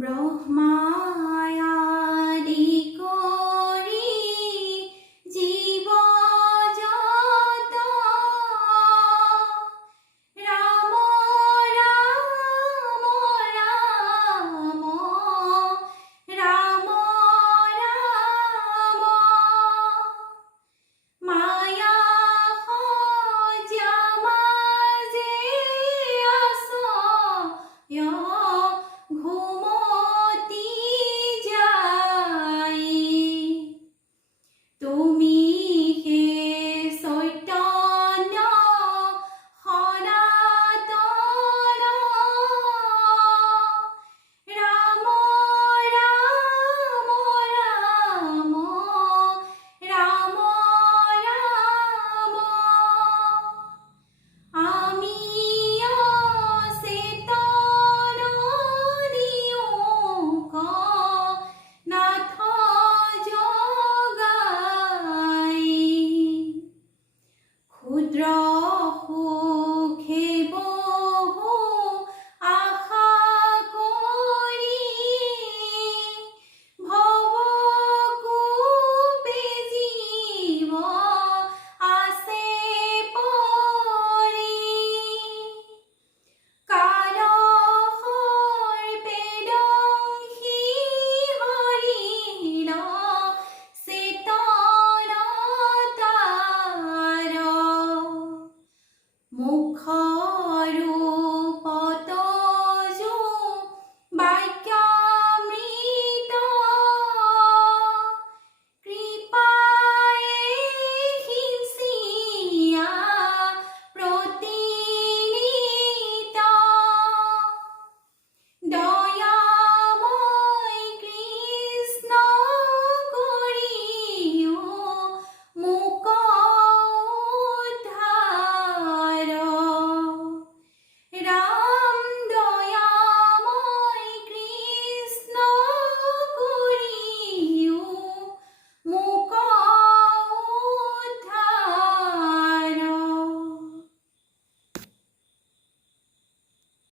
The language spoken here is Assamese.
ব্ৰহ্মায়াদি কৰি জীৱ জগত ৰাম ৰাম ৰাম ৰাম ৰাম মায়া সজ্যা মাজে আছয় ঘুমতি যাই তুমি হে চৈতন্য সনাতন ৰাম ৰাম ৰাম ৰাম ৰাম আমি অচেতন নিয়োগ নাথ জগাই ক্ষুদ্ৰ